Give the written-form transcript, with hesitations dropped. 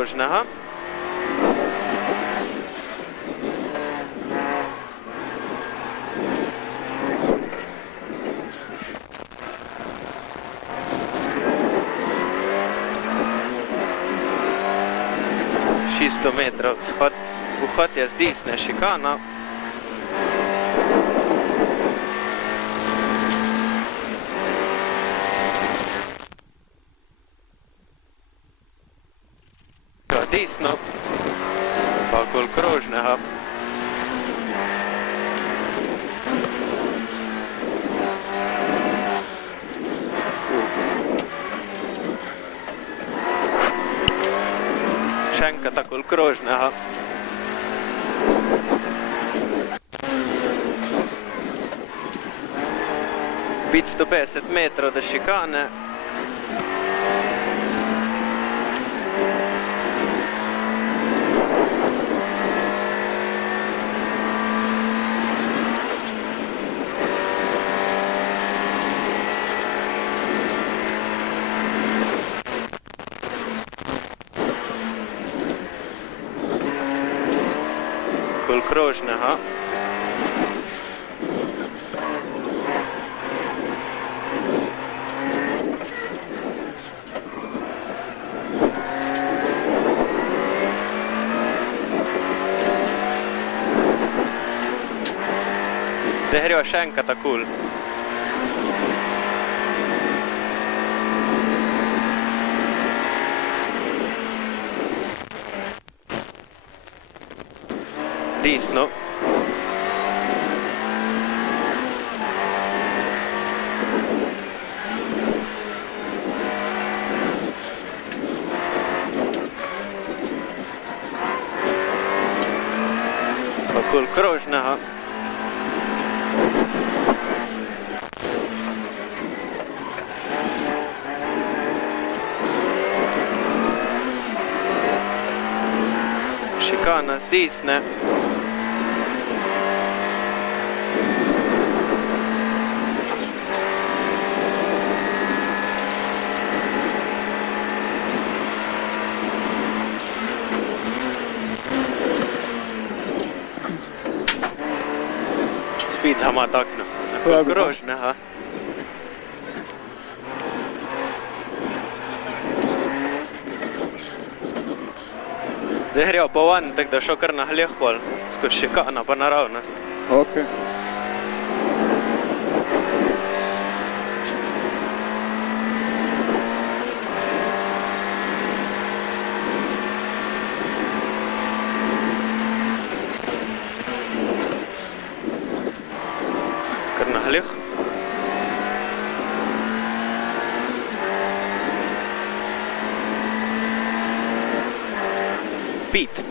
krožnega. Šisto metrov, vhod je z desne šikana. Desno, pa okoli krožnega. Še enkrat okoli krožnega. Biti 150 metrov do šikane. Okoli krožnega. Zdaj greva še enkrat okoli. Desno. Okoli krožnega. Šikana z desne. Spet zamotaknil. Okoli krožnega. Zdaj greva po van, tako da šel kar na hleh pol, skozi šikana pa naravnost. Ok. Kar na hleh. Pit.